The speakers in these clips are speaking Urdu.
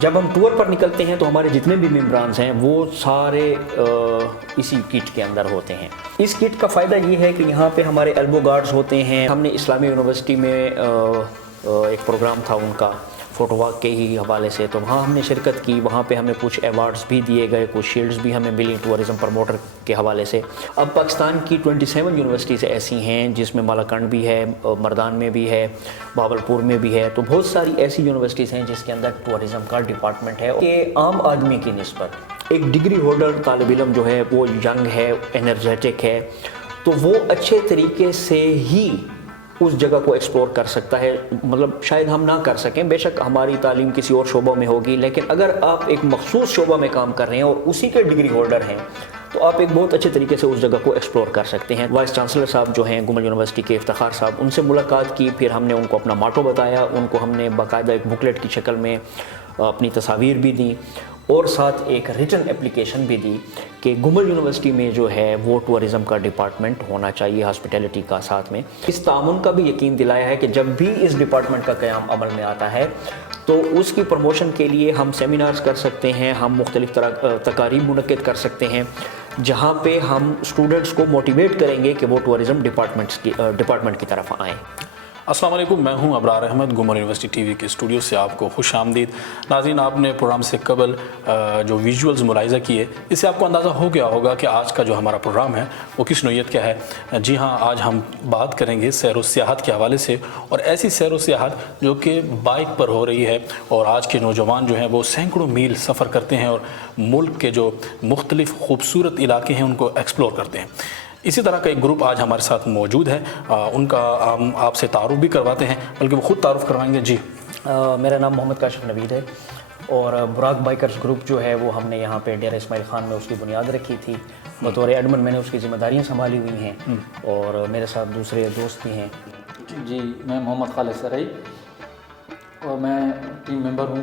جب ہم ٹور پر نکلتے ہیں تو ہمارے جتنے بھی ممبرانز ہیں وہ سارے اسی کٹ کے اندر ہوتے ہیں. اس کٹ کا فائدہ یہ ہے کہ یہاں پہ ہمارے ایلبو گارڈز ہوتے ہیں. ہم نے اسلامی یونیورسٹی میں ایک پروگرام تھا ان کا فوٹو واک کے ہی حوالے سے، تو وہاں ہم نے شرکت کی. وہاں پہ ہمیں کچھ ایوارڈز بھی دیے گئے، کچھ شیلڈز بھی ہمیں ملی ٹورزم پروموٹر کے حوالے سے. اب پاکستان کی 27 یونیورسٹیز ایسی ہیں جس میں مالاکنڈ بھی ہے، مردان میں بھی ہے، بہاولپور میں بھی ہے. تو بہت ساری ایسی یونیورسٹیز ہیں جس کے اندر ٹورزم کا ڈپارٹمنٹ ہے کہ عام آدمی کی نسبت ایک ڈگری ہولڈر طالب علم جو ہے وہ ینگ ہے، انرجیٹک ہے، تو وہ اچھے طریقے سے ہی اس جگہ کو ایکسپلور کر سکتا ہے. مطلب شاید ہم نہ کر سکیں، بے شک ہماری تعلیم کسی اور شعبوں میں ہوگی، لیکن اگر آپ ایک مخصوص شعبہ میں کام کر رہے ہیں اور اسی کے ڈگری ہولڈر ہیں تو آپ ایک بہت اچھے طریقے سے اس جگہ کو ایکسپلور کر سکتے ہیں. وائس چانسلر صاحب جو ہیں گمل یونیورسٹی کے افتخار صاحب، ان سے ملاقات کی. پھر ہم نے ان کو اپنا ماٹو بتایا، ان کو ہم نے باقاعدہ ایک بکلیٹ کی شکل میں اپنی تصاویر بھی دیں اور ساتھ ایک ریٹن اپلیکیشن بھی دی کہ گمل یونیورسٹی میں جو ہے وہ ٹورزم کا ڈپارٹمنٹ ہونا چاہیے، ہاسپٹیلٹی کا ساتھ میں. اس تعاون کا بھی یقین دلایا ہے کہ جب بھی اس ڈپارٹمنٹ کا قیام عمل میں آتا ہے تو اس کی پروموشن کے لیے ہم سیمینارز کر سکتے ہیں، ہم مختلف طرح تقاریب منعقد کر سکتے ہیں جہاں پہ ہم اسٹوڈنٹس کو موٹیویٹ کریں گے کہ وہ ٹورزم ڈپارٹمنٹ کی طرف آئیں. السلام علیکم، میں ہوں ابرار احمد، گمل یونیورسٹی ٹی وی کے اسٹوڈیو سے آپ کو خوش آمدید. ناظرین، آپ نے پروگرام سے قبل جو ویژولز ملاحظہ کیے، اس سے آپ کو اندازہ ہو گیا ہوگا کہ آج کا جو ہمارا پروگرام ہے وہ کس نوعیت کا ہے. جی ہاں، آج ہم بات کریں گے سیر و سیاحت کے حوالے سے، اور ایسی سیر و سیاحت جو کہ بائک پر ہو رہی ہے. اور آج کے نوجوان جو ہیں وہ سینکڑوں میل سفر کرتے ہیں اور ملک کے جو مختلف خوبصورت علاقے ہیں ان کو ایکسپلور کرتے ہیں. اسی طرح کا ایک گروپ آج ہمارے ساتھ موجود ہے، ان کا ہم آپ سے تعارف بھی کرواتے ہیں، بلکہ وہ خود تعارف کروائیں گے. جی، میرا نام محمد کاشف نوید ہے اور براک بائکرز گروپ جو ہے وہ ہم نے یہاں پہ ڈیرہ اسماعیل خان میں اس کی بنیاد رکھی تھی. بطور ایڈمن میں نے اس کی ذمہ داریاں سنبھالی ہوئی ہیں اور میرے ساتھ دوسرے دوست بھی ہیں. جی، میں محمد خالد سرئی اور میں ٹیم ممبر ہوں.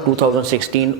2016,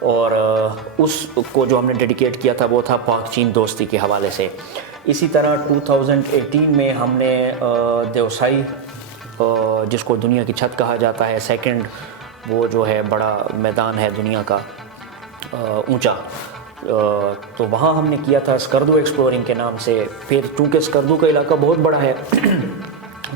اور اس کو جو ہم نے ڈیڈیکیٹ کیا تھا وہ تھا پاک چین دوستی کے حوالے سے. اسی طرح 2018 میں ہم نے دیوسائی جس کو دنیا کی چھت کہا جاتا ہے، سیکنڈ وہ جو ہے بڑا میدان ہے دنیا کا اونچا، تو وہاں ہم نے کیا تھا اسکردو ایکسپلورنگ کے نام سے. پھر چونکہ اسکردو کا علاقہ بہت بڑا ہے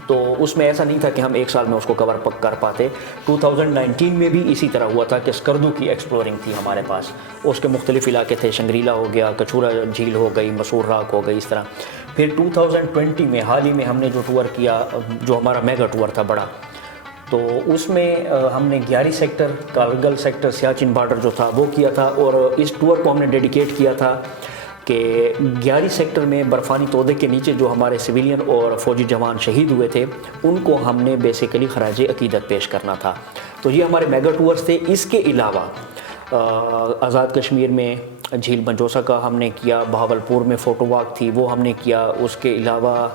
تو اس میں ایسا نہیں تھا کہ ہم ایک سال میں اس کو کور کر پاتے. 2019 میں بھی اسی طرح ہوا تھا کہ اسکردو کی ایکسپلورنگ تھی ہمارے پاس. اس کے مختلف علاقے تھے، شنگریلا ہو گیا، کچورا جھیل ہو گئی، مسور راک ہو گئی، اس طرح. پھر 2020 میں حال ہی میں ہم نے جو ٹور کیا، جو ہمارا میگا ٹور تھا بڑا، تو اس میں ہم نے Gyari sector, Kargil sector, Siachen border جو تھا وہ کیا تھا. اور اس ٹور کو ہم نے ڈیڈیکیٹ کیا تھا کہ گیاری سیکٹر میں برفانی تودے کے نیچے جو ہمارے سویلین اور فوجی جوان شہید ہوئے تھے ان کو ہم نے بیسیکلی خراج عقیدت پیش کرنا تھا. تو یہ ہمارے میگا ٹورز تھے. اس کے علاوہ آزاد کشمیر میں جھیل بنجوسا کا ہم نے کیا، بہاولپور میں فوٹو واک تھی وہ ہم نے کیا. اس کے علاوہ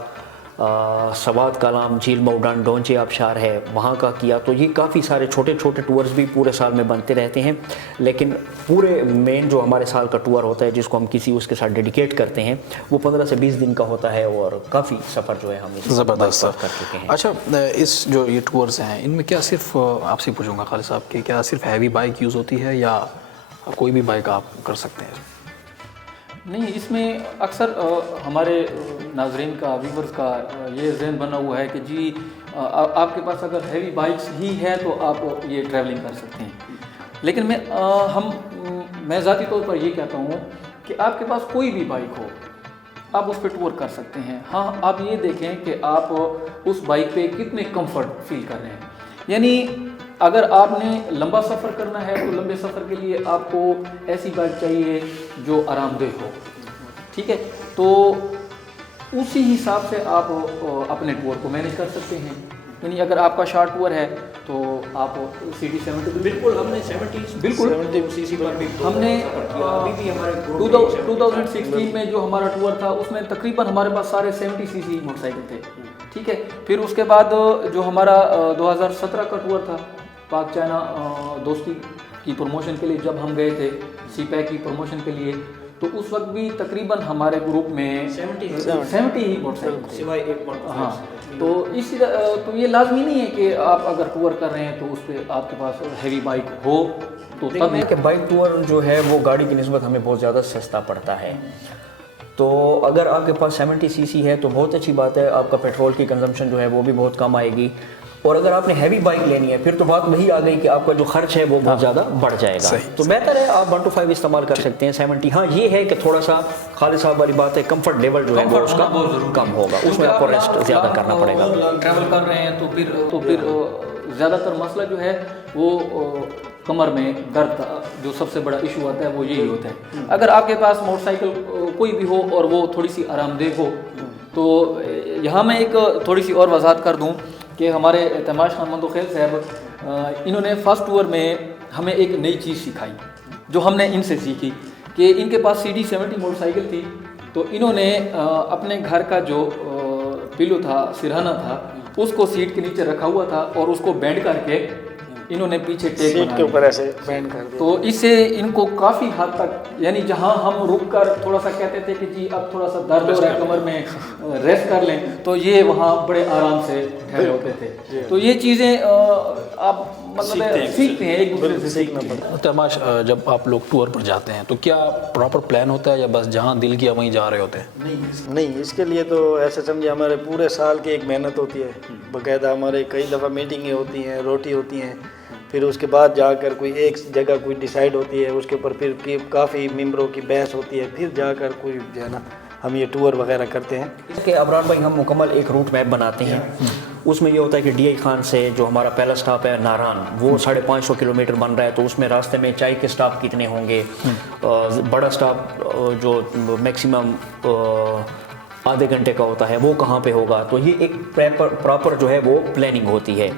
سوات کالام جھیل موڈان ڈونچے آبشار ہے وہاں کا کیا. تو یہ کافی سارے چھوٹے چھوٹے ٹورز بھی پورے سال میں بنتے رہتے ہیں، لیکن پورے مین جو ہمارے سال کا ٹور ہوتا ہے جس کو ہم کسی اس کے ساتھ ڈیڈیکیٹ کرتے ہیں وہ 15 سے 20 دن کا ہوتا ہے. اور کافی سفر جو ہے ہم اس زبردست کر چکے ہیں. اچھا، اس جو یہ ٹورز ہیں ان میں کیا صرف آپ سے پوچھوں گا خالد صاحب کہ کیا صرف ہیوی بائک یوز ہوتی ہے یا کوئی بھی بائک آپ کر سکتے ہیں؟ نہیں، اس میں اکثر ہمارے ناظرین کا، ویورز کا یہ ذہن بنا ہوا ہے کہ جی آپ کے پاس اگر ہیوی بائکس ہی ہے تو آپ یہ ٹریولنگ کر سکتے ہیں. لیکن میں ذاتی طور پر یہ کہتا ہوں کہ آپ کے پاس کوئی بھی بائک ہو آپ اس پہ ٹور کر سکتے ہیں. ہاں، آپ یہ دیکھیں کہ آپ اس بائک پہ کتنے کمفرٹ فیل کر رہے ہیں. یعنی اگر آپ نے لمبا سفر کرنا ہے تو لمبے سفر کے لیے آپ کو ایسی بائک چاہیے جو آرام دہ ہو، ٹھیک ہے. تو اسی حساب سے آپ اپنے ٹور کو مینیج کر سکتے ہیں. یعنی اگر آپ کا شارٹ ٹور ہے تو آپ CD70 بالکل ہم نے 70 بالکل سی سی پر بھی ہم نے ابھی بھی ہمارے 2016 میں جو ہمارا ٹور تھا اس میں تقریباً ہمارے پاس سارے 70 cc موٹر سائیکل تھے، ٹھیک ہے. پھر اس کے بعد جو ہمارا 2017 کا ٹور تھا پاک چائنا دوستی کی پروموشن کے لیے جب ہم گئے تھے، سی پیک کی پروموشن کے لیے، تو اس وقت بھی تقریباً ہمارے گروپ میں 70 ہی موٹر سائیکل تھے سوائے ایک. ہاں، تو اسی تو یہ لازمی نہیں ہے کہ آپ اگر ٹور کر رہے ہیں تو اس پہ آپ کے پاس ہیوی بائک ہو تو تب کہ بائک ٹور جو ہے وہ گاڑی کی نسبت ہمیں بہت زیادہ سستا پڑتا ہے. تو اگر آپ کے پاس 70 cc ہے تو بہت اچھی بات ہے، آپ کا پیٹرول کی کنزمپشن جو ہے وہ بھی بہت کم آئے گی. اور اگر آپ نے ہیوی بائک لینی ہے پھر تو بات وہی آ گئی کہ آپ کا جو خرچ ہے وہ بہت زیادہ بڑھ جائے گا. تو بہتر ہے آپ 125 استعمال کر سکتے ہیں. 70 ہاں یہ ہے کہ تھوڑا سا خالد صاحب والی بات ہے، کمفرٹ لیول جو ہے وہ اس کا کم ہوگا، اس میں آپ کو ریسٹ زیادہ کرنا پڑے گا. ٹریول کر رہے ہیں تو پھر زیادہ تر مسئلہ جو ہے وہ کمر میں درد جو سب سے بڑا ایشو آتا ہے وہ یہی ہوتا ہے. اگر آپ کے پاس موٹر سائیکل کوئی بھی ہو اور وہ تھوڑی سی آرام دہ ہو تو یہاں میں ایک تھوڑی سی اور وضاحت کر دوں کہ ہمارے تماش خان مندوخیل صاحب انہوں نے فرسٹ ٹور میں ہمیں ایک نئی چیز سکھائی جو ہم نے ان سے سیکھی کہ ان کے پاس CD70 موٹر سائیکل تھی. تو انہوں نے اپنے گھر کا جو پلو تھا، سرہانہ تھا، اس کو سیٹ کے نیچے رکھا ہوا تھا اور اس کو بینڈ کر کے انہوں نے پیچھے ٹیک سیٹ کے اوپر ایسے بینڈ کر دیا. تو اس سے ان کو کافی حد تک، یعنی جہاں ہم رک کر تھوڑا سا کہتے تھے کہ جی اب تھوڑا سا درد ہو رہا ہے کمر میں، ریسٹ کر لیں، تو یہ وہاں بڑے آرام سے ٹھہرے ہوتے تھے. تو یہ چیزیں آپ مطلب سیکھتے ہیں، ایک دوسرے سے سیکھنا پڑتا ہے. تماش، جب آپ لوگ ٹور پر جاتے ہیں تو کیا پراپر پلان ہوتا ہے یا بس جہاں دل کیا وہیں جا رہے ہوتے ہیں؟ نہیں، اس کے لیے تو ایسے سمجھے ہمارے پورے سال کی ایک محنت ہوتی ہے. باقاعدہ ہمارے کئی دفعہ میٹنگیں ہوتی ہیں، روٹی ہوتی ہیں، پھر اس کے بعد جا کر کوئی ایک جگہ کوئی ڈیسائیڈ ہوتی ہے، اس کے اوپر پھر کافی ممبروں کی بحث ہوتی ہے، پھر جا کر کوئی جو ہے نا ہم یہ ٹور وغیرہ کرتے ہیں. کہ ابرار بھائی ہم مکمل ایک روٹ میپ بناتے ہیں. اس میں یہ ہوتا ہے کہ DI خان سے جو ہمارا پہلا سٹاپ ہے ناران، وہ 550 کلومیٹر بن رہا ہے، تو اس میں راستے میں چائے کے سٹاپ کتنے ہوں گے، بڑا سٹاپ جو میکسیمم آدھے گھنٹے کا ہوتا ہے وہ کہاں پہ ہوگا. تو یہ ایک پراپر جو ہے وہ پلاننگ ہوتی ہے.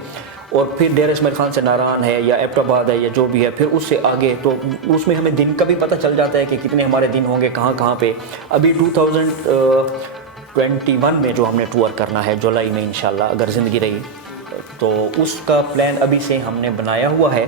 اور پھر ڈیر اسماعیل خان سے ناران ہے یا ایبٹ آباد ہے یا جو بھی ہے، پھر اس سے آگے تو اس میں ہمیں دن کا بھی پتہ چل جاتا ہے کہ کتنے ہمارے دن ہوں گے کہاں پہ. ابھی 2021 میں جو ہم نے ٹور کرنا ہے جولائی میں انشاءاللہ اگر زندگی رہی تو اس کا پلان ابھی سے ہم نے بنایا ہوا ہے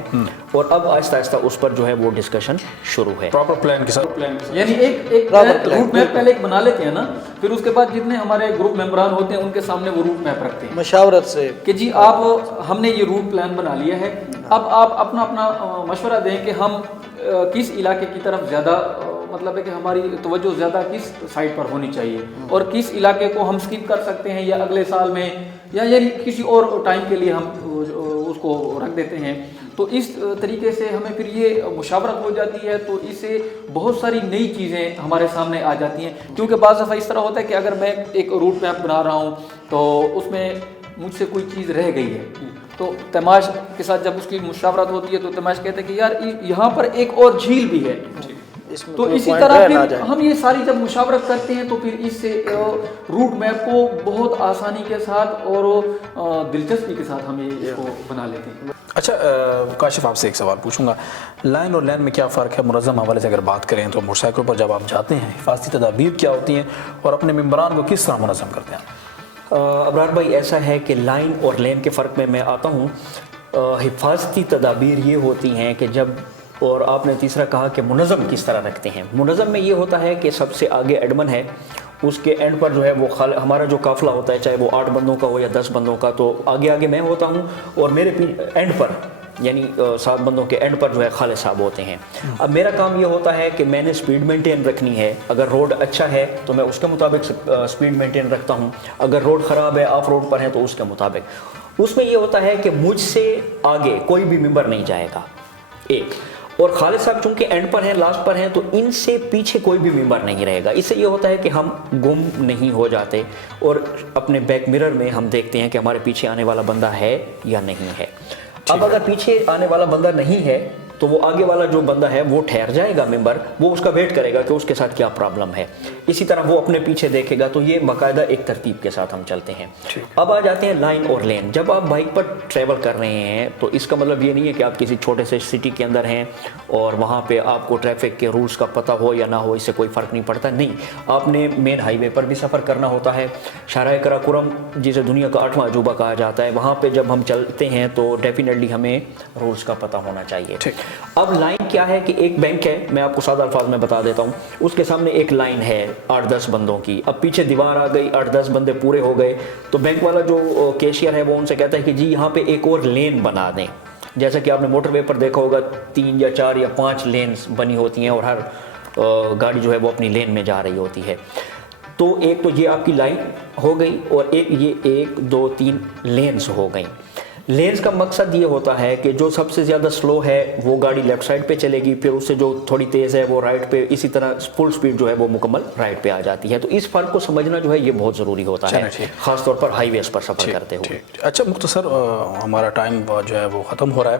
اور اب آہستہ آہستہ اس پر جو ہے وہ ڈسکشن شروع ہے. پراپر پلان کے ساتھ یعنی ایک روٹ میپ پہلے ایک بنا لیتے ہیں نا, پھر اس کے بعد جتنے ہمارے گروپ ممبران ہوتے ہیں ان کے سامنے وہ روٹ میپ رکھتے ہیں مشاورت سے کہ جی آپ ہم نے یہ روٹ پلان بنا لیا ہے, اب آپ اپنا اپنا مشورہ دیں کہ ہم کس علاقے کی طرف زیادہ مطلب ہے کہ ہماری توجہ زیادہ کس سائٹ پر ہونی چاہیے اور کس علاقے کو ہم سکپ کر سکتے ہیں یا اگلے سال میں یا یعنی کسی اور ٹائم کے لیے ہم اس کو رکھ دیتے ہیں. تو اس طریقے سے ہمیں پھر یہ مشاورت ہو جاتی ہے, تو اس سے بہت ساری نئی چیزیں ہمارے سامنے آ جاتی ہیں. کیونکہ بعض دفعہ اس طرح ہوتا ہے کہ اگر میں ایک روٹ میپ بنا رہا ہوں تو اس میں مجھ سے کوئی چیز رہ گئی ہے, تو تیماش کے ساتھ جب اس کی مشاورت ہوتی ہے تو تیماش کہتے ہیں کہ یار یہاں پر ایک اور جھیل بھی ہے. تو اسی طرح پھر ہم یہ ساری جب مشاورت کرتے ہیں تو پھر اس سے روٹ میپ کو بہت آسانی کے ساتھ اور دلچسپی کے ساتھ ہم اس کو بنا لیتے ہیں. اچھا کاشف, آپ سے ایک سوال پوچھوں گا, لائن اور لین میں کیا فرق ہے؟ منظم حوالے سے اگر بات کریں تو موٹر سائیکل پر جب آپ جاتے ہیں حفاظتی تدابیر کیا ہوتی ہیں اور اپنے ممبران کو کس طرح منظم کرتے ہیں؟ ابرار بھائی ایسا ہے کہ لائن اور لین کے فرق میں آتا ہوں. حفاظتی تدابیر یہ ہوتی ہیں کہ جب, اور آپ نے تیسرا کہا کہ منظم کس طرح رکھتے ہیں. منظم میں یہ ہوتا ہے کہ سب سے آگے ایڈمن ہے, اس کے اینڈ پر جو ہے وہ ہمارا جو قافلہ ہوتا ہے چاہے وہ 8 بندوں کا ہو یا 10 بندوں کا, تو آگے میں ہوتا ہوں اور میرے اینڈ پر یعنی 7 بندوں کے اینڈ پر جو ہے خالد صاحب ہوتے ہیں. اب میرا کام یہ ہوتا ہے کہ میں نے سپیڈ مینٹین رکھنی ہے. اگر روڈ اچھا ہے تو میں اس کے مطابق سپیڈ مینٹین رکھتا ہوں, اگر روڈ خراب ہے آف روڈ پر ہے تو اس کے مطابق. اس میں یہ ہوتا ہے کہ مجھ سے آگے کوئی بھی ممبر نہیں جائے گا ایک, اور خالد صاحب چونکہ اینڈ پر ہیں لاسٹ پر ہیں تو ان سے پیچھے کوئی بھی ممبر نہیں رہے گا. اس سے یہ ہوتا ہے کہ ہم گم نہیں ہو جاتے اور اپنے بیک مرر میں ہم دیکھتے ہیں کہ ہمارے پیچھے آنے والا بندہ ہے یا نہیں ہے. اب اگر پیچھے آنے والا بندہ نہیں ہے تو وہ آگے والا جو بندہ ہے وہ ٹھہر جائے گا ممبر, وہ اس کا ویٹ کرے گا کہ اس کے ساتھ کیا پرابلم ہے. اسی طرح وہ اپنے پیچھے دیکھے گا. تو یہ باقاعدہ ایک ترتیب کے ساتھ ہم چلتے ہیں. اب آ جاتے ہیں لائن اور لین. جب آپ بائک پر ٹریول کر رہے ہیں تو اس کا مطلب یہ نہیں ہے کہ آپ کسی چھوٹے سے سٹی کے اندر ہیں اور وہاں پہ آپ کو ٹریفک کے رولز کا پتہ ہو یا نہ ہو, اس سے کوئی فرق نہیں پڑتا. نہیں, آپ نے مین ہائی وے پر بھی سفر کرنا ہوتا ہے. شاہراہ قراقرم جسے دنیا کا 8واں عجوبہ کہا جاتا ہے, وہاں پہ جب ہم چلتے ہیں تو ڈیفینیٹلی ہمیں رولز کا پتہ ہونا چاہیے. اب لائن کیا ہے کہ ایک بینک ہے, میں آپ کو سادہ الفاظ میں بتا دیتا ہوں. اس کے سامنے ایک لائن ہے 8-10 بندوں کی. اب پیچھے دیوار آ گئی, 8-10 بندے پورے ہو گئے, تو بینک والا جو کیشیئر ہے وہ ان سے کہتا ہے کہ جی یہاں پہ ایک اور لین بنا دیں. جیسا کہ آپ نے موٹر وے پر دیکھا ہوگا 3 یا 4 یا 5 لینز بنی ہوتی ہیں اور ہر گاڑی جو ہے وہ اپنی لین میں جا رہی ہوتی ہے. تو ایک تو یہ آپ کی لائن ہو گئی اور ایک یہ 1 2 3 لینز ہو گئیں. لینز کا مقصد یہ ہوتا ہے کہ جو سب سے زیادہ سلو ہے وہ گاڑی لیفٹ سائڈ پہ چلے گی, پھر اس سے جو تھوڑی تیز ہے وہ رائٹ پہ, اسی طرح فل سپیڈ جو ہے وہ مکمل رائٹ پہ آ جاتی ہے. تو اس فرق کو سمجھنا جو ہے یہ بہت ضروری ہوتا ہے, خاص طور پر ہائی ویز پر سفر کرتے ہوئے. اچھا مختصر, ہمارا ٹائم جو ہے وہ ختم ہو رہا ہے.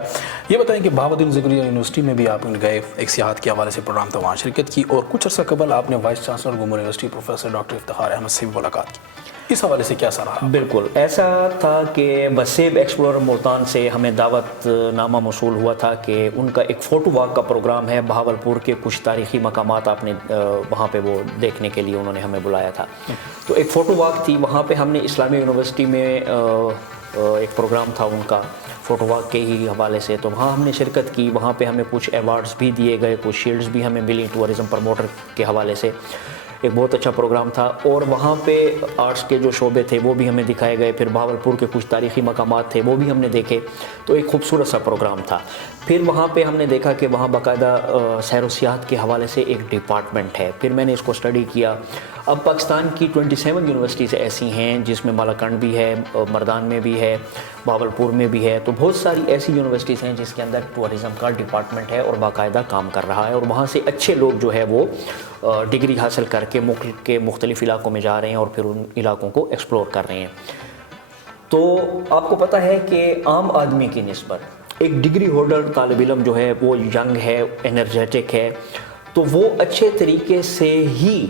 یہ بتائیں کہ بہاؤالدین زکریا یونیورسٹی میں بھی آپ گئے, ایک سیاحت کے حوالے سے پروگرام تھا, وہاں شرکت کی, اور کچھ عرصہ قبل آپ نے vice chancellor Gomal university professor doctor Iftikhar Ahmad سے بھی ملاقات کی. اس حوالے سے کیا رہا؟ بالکل ایسا تھا کہ وسیب ایکسپلورر ملتان سے ہمیں دعوت نامہ موصول ہوا تھا کہ ان کا ایک فوٹو واک کا پروگرام ہے. بہاولپور کے کچھ تاریخی مقامات آپ نے وہاں پہ وہ دیکھنے کے لیے انہوں نے ہمیں بلایا تھا. تو ایک فوٹو واک تھی وہاں پہ. ہم نے اسلامی یونیورسٹی میں ایک پروگرام تھا ان کا فوٹو واک کے ہی حوالے سے, تو وہاں ہم نے شرکت کی. وہاں پہ ہمیں کچھ ایوارڈز بھی دیے گئے, کچھ شیلڈز بھی ہمیں ملی ٹورزم پروموٹر کے حوالے سے. ایک بہت اچھا پروگرام تھا, اور وہاں پہ آرٹس کے جو شعبے تھے وہ بھی ہمیں دکھائے گئے. پھر بہاولپور کے کچھ تاریخی مقامات تھے وہ بھی ہم نے دیکھے. تو ایک خوبصورت سا پروگرام تھا. پھر وہاں پہ ہم نے دیکھا کہ وہاں باقاعدہ سیر و سیاحت کے حوالے سے ایک ڈپارٹمنٹ ہے. پھر میں نے اس کو اسٹڈی کیا. اب پاکستان کی 27 یونیورسٹیز ایسی ہیں جس میں مالاکنڈ بھی ہے, مردان میں بھی ہے, بہاولپور میں بھی ہے. تو بہت ساری ایسی یونیورسٹیز ہیں جس کے اندر ٹورزم کا ڈپارٹمنٹ ہے اور باقاعدہ کام کر رہا ہے, اور وہاں سے اچھے لوگ جو ہے وہ ڈگری حاصل کر کے ملک کے مختلف علاقوں میں جا رہے ہیں اور پھر ان علاقوں کو ایکسپلور کر رہے ہیں. تو آپ کو پتہ ہے کہ عام آدمی کی نسبت ایک ڈگری ہولڈر طالب علم جو ہے وہ ینگ ہے, انرجیٹک ہے, تو وہ اچھے طریقے سے ہی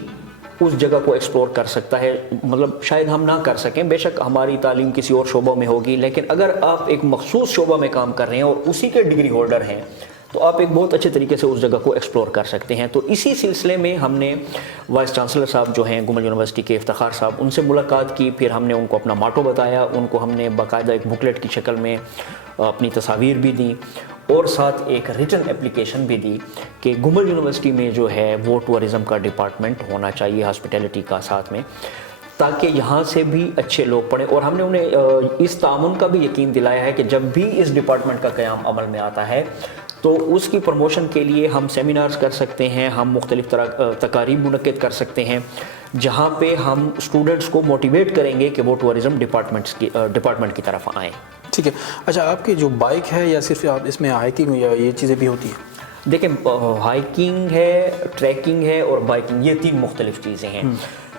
اس جگہ کو ایکسپلور کر سکتا ہے. مطلب شاید ہم نہ کر سکیں, بے شک ہماری تعلیم کسی اور شعبوں میں ہوگی, لیکن اگر آپ ایک مخصوص شعبہ میں کام کر رہے ہیں اور اسی کے ڈگری ہولڈر ہیں تو آپ ایک بہت اچھے طریقے سے اس جگہ کو ایکسپلور کر سکتے ہیں. تو اسی سلسلے میں ہم نے وائس چانسلر صاحب جو ہیں گمل یونیورسٹی کے افتخار صاحب, ان سے ملاقات کی. پھر ہم نے ان کو اپنا ماٹو بتایا, ان کو ہم نے باقاعدہ ایک بکلیٹ کی شکل میں اپنی تصاویر بھی دیں اور ساتھ ایک ریٹن اپلیکیشن بھی دی کہ گمل یونیورسٹی میں جو ہے وہ ٹورزم کا ڈپارٹمنٹ ہونا چاہیے, ہاسپٹیلٹی کا ساتھ میں, تاکہ یہاں سے بھی اچھے لوگ پڑھیں. اور ہم نے انہیں اس تعاون کا بھی یقین دلایا ہے کہ جب بھی اس ڈپارٹمنٹ کا قیام عمل میں آتا ہے تو اس کی پروموشن کے لیے ہم سیمینارز کر سکتے ہیں, ہم مختلف تقاریب منعقد کر سکتے ہیں جہاں پہ ہم اسٹوڈنٹس کو موٹیویٹ کریں گے کہ وہ ٹورزم ڈپارٹمنٹ کی طرف آئیں. ٹھیک ہے. اچھا, آپ کی جو بائک ہے یا صرف آپ اس میں ہائکنگ یا یہ چیزیں بھی ہوتی ہیں؟ دیکھیں, ہائکنگ ہے, ٹریکنگ ہے اور بائکنگ, یہ 3 مختلف چیزیں ہیں.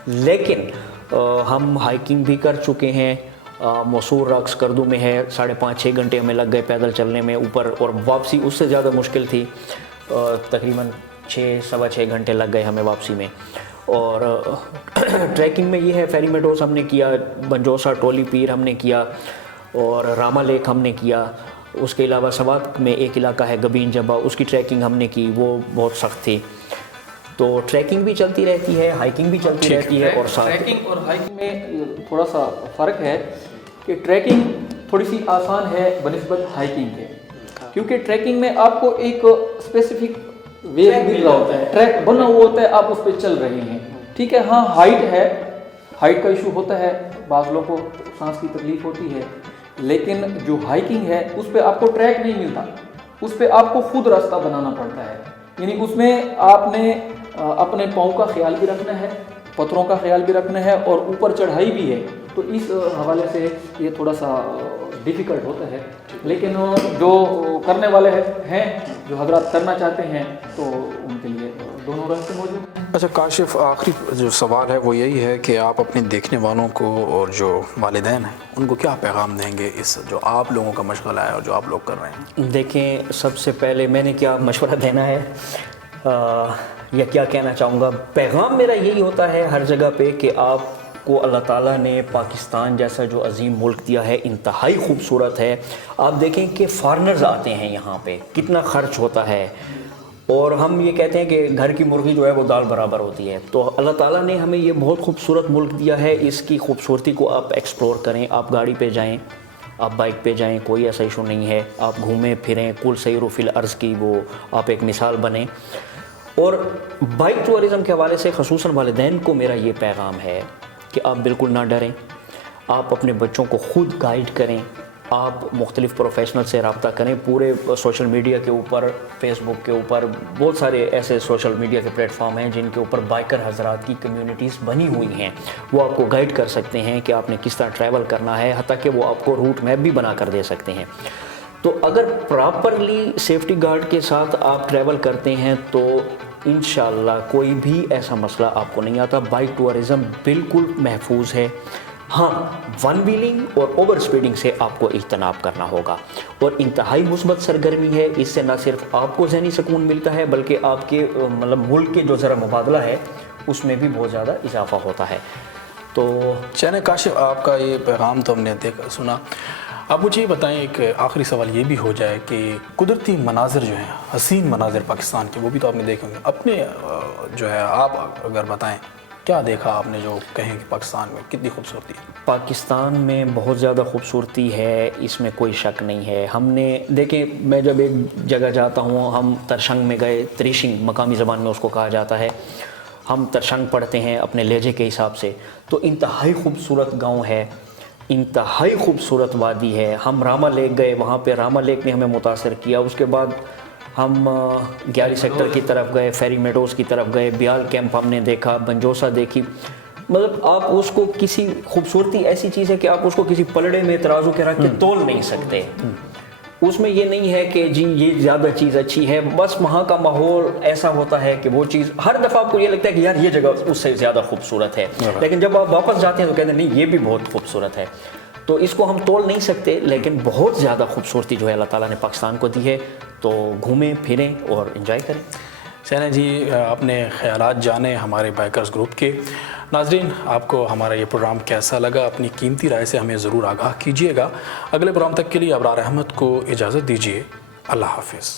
لیکن ہم ہائکنگ بھی کر چکے ہیں. موصور راکس کردو میں ہے, 5.5-6 گھنٹے ہمیں لگ گئے پیدل چلنے میں اوپر, اور واپسی اس سے زیادہ مشکل تھی, تقریباً 6-6.25 گھنٹے لگ گئے ہمیں واپسی میں. اور ٹریکنگ میں یہ ہے, فیری میڈوز ہم نے کیا, بنجوسا ٹولی پیر ہم نے کیا, اور راما لیک ہم نے کیا. اس کے علاوہ سوات میں ایک علاقہ ہے گبین جبا, اس کی ٹریکنگ ہم نے کی, وہ بہت سخت تھی. تو ٹریکنگ بھی چلتی رہتی ہے, ہائکنگ بھی چلتی رہتی ہے. اور ساتھ ٹریکنگ اور ہائکنگ میں تھوڑا سا فرق ہے کہ ٹریکنگ تھوڑی سی آسان ہے بنسبت ہائکنگ کے, کیونکہ ٹریکنگ میں آپ کو ایک اسپیسیفک وے مل رہا ہوتا ہے, ٹریک بنا ہوا ہوتا ہے, آپ اس پہ چل رہے ہیں. ٹھیک ہے, ہاں ہائٹ ہے, ہائٹ کا ایشو ہوتا ہے, بعض لوگوں کو سانس کی تکلیف ہوتی ہے, لیکن جو ہائکنگ ہے اس پہ آپ کو ٹریک نہیں ملتا, اس پہ آپ کو خود راستہ بنانا پڑتا ہے. یعنی اس میں آپ نے اپنے پاؤں کا خیال بھی رکھنا ہے, پتھروں کا خیال بھی رکھنا ہے, اور اوپر چڑھائی بھی ہے. تو اس حوالے سے یہ تھوڑا سا ڈیفیکلٹ ہوتا ہے. لیکن جو کرنے والے ہیں, جو حضرات کرنا چاہتے ہیں, تو ان کے لیے دونوں راستے موجود ہیں. اچھا کاشف, آخری جو سوال ہے وہ یہی ہے کہ آپ اپنے دیکھنے والوں کو اور جو والدین ہیں ان کو کیا پیغام دیں گے اس جو آپ لوگوں کا مشغلہ ہے اور جو آپ لوگ کر رہے ہیں؟ دیکھیں, سب سے پہلے میں نے کیا مشورہ دینا ہے یا کیا کہنا چاہوں گا, پیغام میرا یہی ہوتا ہے ہر جگہ پہ کہ آپ کو اللہ تعالیٰ نے پاکستان جیسا جو عظیم ملک دیا ہے, انتہائی خوبصورت ہے. آپ دیکھیں کہ فارنرز آتے ہیں یہاں پہ, کتنا خرچ ہوتا ہے, اور ہم یہ کہتے ہیں کہ گھر کی مرغی جو ہے وہ دال برابر ہوتی ہے. تو اللہ تعالیٰ نے ہمیں یہ بہت خوبصورت ملک دیا ہے, اس کی خوبصورتی کو آپ ایکسپلور کریں. آپ گاڑی پہ جائیں, آپ بائک پہ جائیں, کوئی ایسا ایشو نہیں ہے. آپ گھومیں پھریں, کل سیر فی الارض کی وہ آپ ایک مثال بنیں. اور بائک ٹورزم کے حوالے سے خصوصاً والدین کو میرا یہ پیغام ہے کہ آپ بالکل نہ ڈریں, آپ اپنے بچوں کو خود گائیڈ کریں, آپ مختلف پروفیشنل سے رابطہ کریں. پورے سوشل میڈیا کے اوپر, فیس بک کے اوپر بہت سارے ایسے سوشل میڈیا کے پلیٹ فارم ہیں جن کے اوپر بائکر حضرات کی کمیونٹیز بنی ہوئی ہیں. وہ آپ کو گائیڈ کر سکتے ہیں کہ آپ نے کس طرح ٹریول کرنا ہے, حتیٰ کہ وہ آپ کو روٹ میپ بھی بنا کر دے سکتے ہیں. تو اگر پراپرلی سیفٹی گارڈ کے ساتھ آپ ٹریول کرتے ہیں تو انشاءاللہ کوئی بھی ایسا مسئلہ آپ کو نہیں آتا. بائک ٹورزم بالکل محفوظ ہے. ہاں, ون ویلنگ اور اوور سپیڈنگ سے آپ کو اجتناب کرنا ہوگا, اور انتہائی مثبت سرگرمی ہے. اس سے نہ صرف آپ کو ذہنی سکون ملتا ہے بلکہ آپ کے ملک کے جو ذرا مبادلہ ہے اس میں بھی بہت زیادہ اضافہ ہوتا ہے. تو چلیں کاشف, آپ کا یہ پیغام تو ہم نے دیکھا سنا. آپ مجھے یہ بتائیں, ایک آخری سوال یہ بھی ہو جائے کہ قدرتی مناظر جو ہیں, حسین مناظر پاکستان کے, وہ بھی تو آپ نے دیکھے ہوں گے. اپنے جو ہے آپ اگر بتائیں کیا دیکھا آپ نے جو کہیں کہ پاکستان میں کتنی خوبصورتی ہے؟ پاکستان میں بہت زیادہ خوبصورتی ہے, اس میں کوئی شک نہیں ہے. ہم نے دیکھیں, میں جب ایک جگہ جاتا ہوں, ہم ترشنگ میں گئے, تریشنگ مقامی زبان میں اس کو کہا جاتا ہے, ہم ترشنگ پڑھتے ہیں اپنے لہجے کے حساب سے. تو انتہائی خوبصورت گاؤں ہے, انتہائی خوبصورت وادی ہے. ہم راما لیک گئے, وہاں پہ راما لیک نے ہمیں متاثر کیا. اس کے بعد ہم 11 سیکٹر کی طرف گئے, فیری میڈوز کی طرف گئے, بیال کیمپ ہم نے دیکھا, بنجوسا دیکھی. مطلب آپ اس کو کسی خوبصورتی ایسی چیز ہے کہ آپ اس کو کسی پلڑے میں ترازو کے رکھ کے تول نہیں سکتے. اس میں یہ نہیں ہے کہ جی یہ زیادہ چیز اچھی ہے, بس وہاں کا ماحول ایسا ہوتا ہے کہ وہ چیز ہر دفعہ آپ کو یہ لگتا ہے کہ یار یہ جگہ اس سے زیادہ خوبصورت ہے, لیکن جب آپ واپس جاتے ہیں تو کہتے ہیں نہیں یہ بھی بہت خوبصورت ہے. تو اس کو ہم تول نہیں سکتے, لیکن بہت زیادہ خوبصورتی جو ہے اللہ تعالیٰ نے پاکستان کو دی ہے. تو گھومیں پھریں اور انجوائے کریں. چلیں جی, اپنے خیالات جانیں ہمارے بائکرز گروپ کے. ناظرین, آپ کو ہمارا یہ پروگرام کیسا لگا, اپنی قیمتی رائے سے ہمیں ضرور آگاہ کیجیے گا. اگلے پروگرام تک کے لیے ابرار احمد کو اجازت دیجیے. اللہ حافظ.